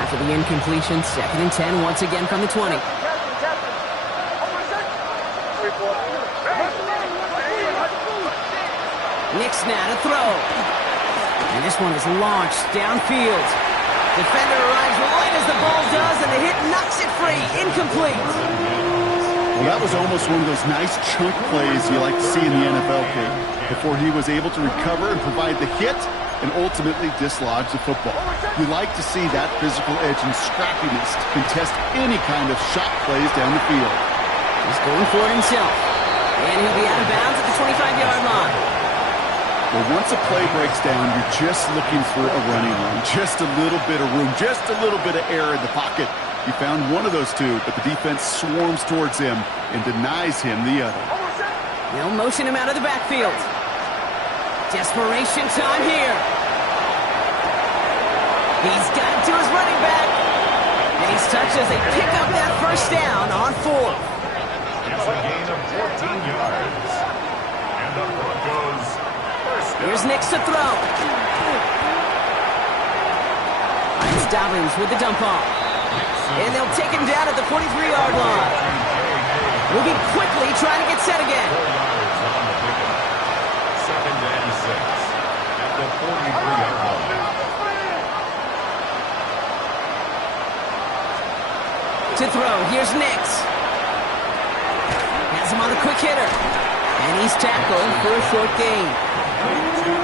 After the incompletion, second and 10 once again from the 20. Nix now to throw. And this one is launched downfield. Defender arrives right as the ball does, and the hit knocks it free. Incomplete. Well, that was almost one of those nice chunk plays you like to see in the NFL, Kate, before he was able to recover and provide the hit and ultimately dislodge the football. You like to see that physical edge and scrappiness to contest any kind of shot plays down the field. He's going for it himself. And he'll be out of bounds at the 25-yard line. Well, once a play breaks down, you're just looking for a running room, just a little bit of room, just a little bit of air in the pocket. You found one of those two, but the defense swarms towards him and denies him the other. They'll motion him out of the backfield. Desperation time here. He's got it to his running back. And he's touched as they pick up that first down on 4th. It's a gain of 14 yards. And the Broncos first down. Here's Nix to throw. It's Dobbins with the dump off. And they'll take him down at the 43-yard line. Moving quickly, trying to get set again. 4 yards on the pickup. Second and 6 at the 43-yard line. To throw, here's Nix. Has him on a quick hitter. And he's tackled for a short gain.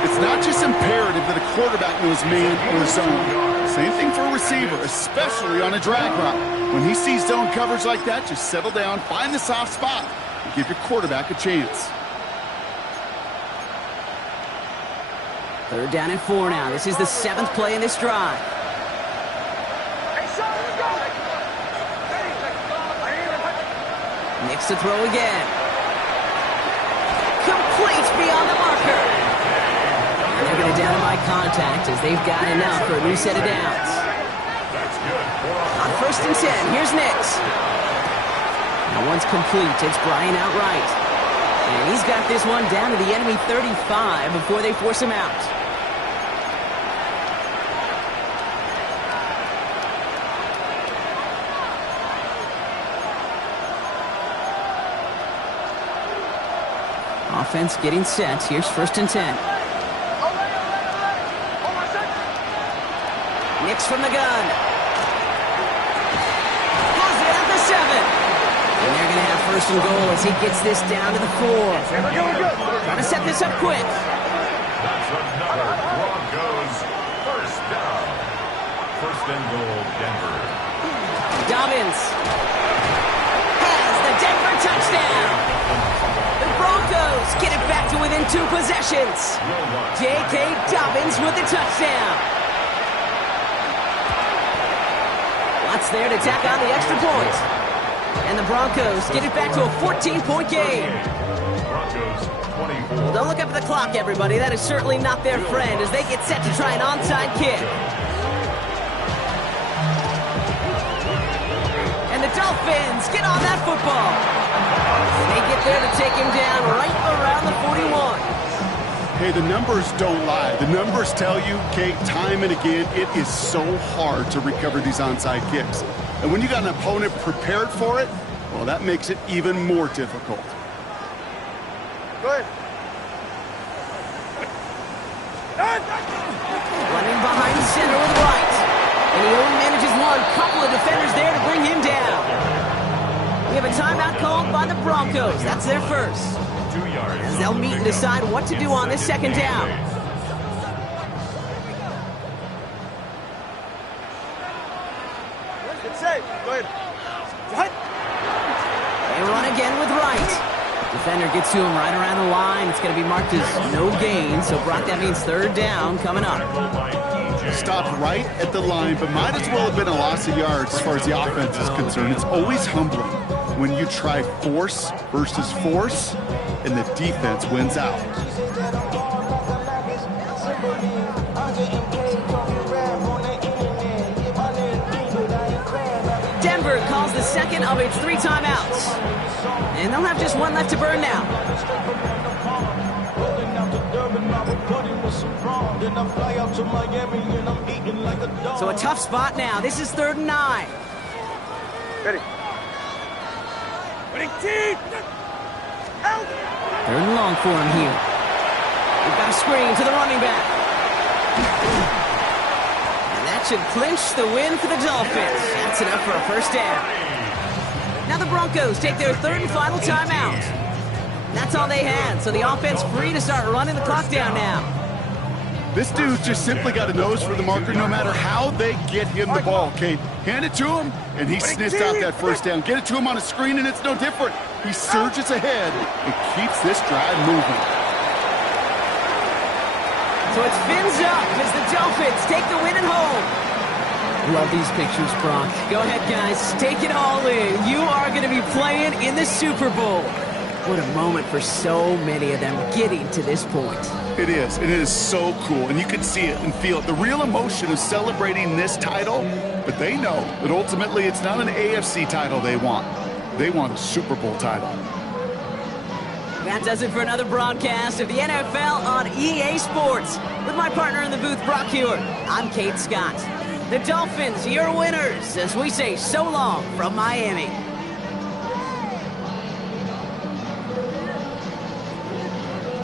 It's not just imperative that a quarterback knows man or zone. Same thing for a receiver, especially on a drag route. When he sees zone coverage like that, just settle down, find the soft spot, and give your quarterback a chance. 3rd down and 4 now. This is the 7th play in this drive. Nix to throw again. Complete beyond the marker. And they're going to down him by contact as they've got enough for a new set of downs. On 1st and 10, here's Nix. Now once complete, it's Brian outright. And he's got this one down to the enemy 35 before they force him out. Offense getting set. Here's 1st and 10. Nix from the gun. Close it at the 7. And they're going to have 1st and goal as he gets this down to the 4. Trying to set this up quick. That's another Broncos first down. First and goal, Denver. Dobbins has the Denver touchdown. The Broncos get it back to within 2 possessions. J.K. Dobbins with the touchdown. Watts there to tack on the extra point. And the Broncos get it back to a 14-point game. Broncos 24. Well, don't look up at the clock, everybody. That is certainly not their friend as they get set to try an onside kick. And the Dolphins get on that football. And they get there to take him down right around the 41. Hey, the numbers don't lie. The numbers tell you, Kate, time and again, it is so hard to recover these onside kicks. And when you got an opponent prepared for it, well, that makes it even more difficult. Go ahead. Running behind center with Wright. And he only manages one. Couple of defenders there to bring him down. We have a timeout called by the Broncos. That's their first. 2 yards. As they'll meet and decide what to do on this second down. It's safe. Go ahead. What? They run again with Wright. Defender gets to him right around the line. It's going to be marked as no gain. So, Brock, that means third down coming up. Stopped right at the line, but might as well have been a loss of yards as far as the offense is concerned. It's always humbling when you try force versus force, and the defense wins out. Denver calls the second of its 3 timeouts. And they'll have just one left to burn now. So a tough spot now. This is 3rd and 9. Ready. Ready, team. Out. 3rd and long for him here. We've got a screen to the running back. And that should clinch the win for the Dolphins. That's enough for a first down. Now the Broncos take their 3rd and final timeout. That's all they had, so the offense free to start running the clock down now. This dude's just simply got a nose for the marker no matter how they get him the ball, Kate. Hand it to him, and he sniffs out that first down. Get it to him on a screen, and it's no different. He surges ahead and keeps this drive moving. So it's fins up as the Dolphins take the win at home. Love these pictures, Brock. Go ahead, guys. Take it all in. You are going to be playing in the Super Bowl. What a moment for so many of them getting to this point. It is, and it is so cool, and you can see it and feel it. The real emotion of celebrating this title, but they know that ultimately it's not an AFC title they want. They want a Super Bowl title. That does it for another broadcast of the NFL on EA Sports. With my partner in the booth, Brock Huard, I'm Kate Scott. The Dolphins, your winners, as we say so long from Miami.